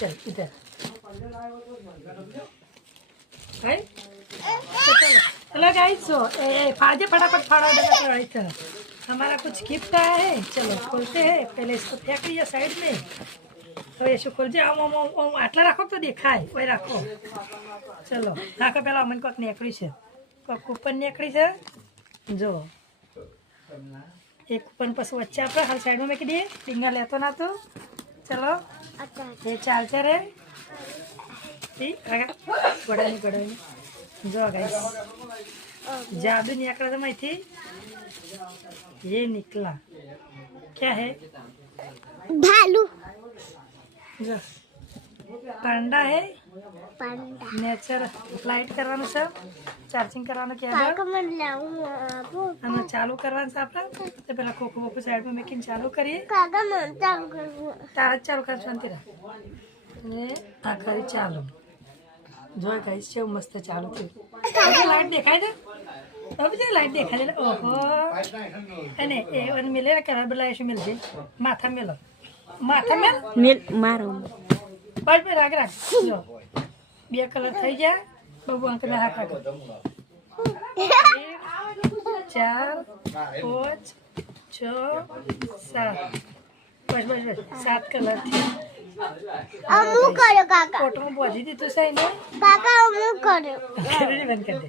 चल इधर भाई चलो गाइस सो फाजे फटाफट फाड़ा डगा तो हमारा कुछ गिफ्ट आया है। चलो खोलते हैं। पहले इसको फेंक दिया साइड में। तो ऐसे खोल जाए आम आटला रखो तो देखाय वही रखो। चलो नाखो पेला अमन कोक नेकड़ी छे कोक कूपन नेकड़ी छे जो एक कूपन पस वच्चे आपणे हर साइड में मूकी दीए टींगा लेतो ना तो। चलो ये चार्जर है ठीक गड़ानी जो गाइस जादू निकला तो माहिती ये निकला क्या है भालू जो पांडा है पांडा नेचर फ्लाइट करवानो છે ચાર્જિંગ કરવાનો કે કાકા મને લાવું આપો અને ચાલુ કરવાનું છે આપણે તો પેલા કોકો કોકો સાઈડ માં મેકીને ચાલુ કરીએ કાકા મને ચાલુ કરવું તારા જ ચાલુ કર શાંતિ રાખ ને આ કરી ચાલુ જો ગાઈસ છે મસ્ત ચાલુ થયું લાઈટ દેખાય છે अब जो लाइट देखा दे ओहो अने ए वन मिले करा बला ऐसे मिल जे माथा मेलो मिल मारो बाज पे राग जो બે કલર થઈ ગયા બબુ અંકલ હાથ રાખો 4 5 6 7 બસ 7 કલર થી અમુ કર્યો કાકા ફોટો માં બોજી દીધું છે ને કાકા અમુ કર્યો બંધ કરી દે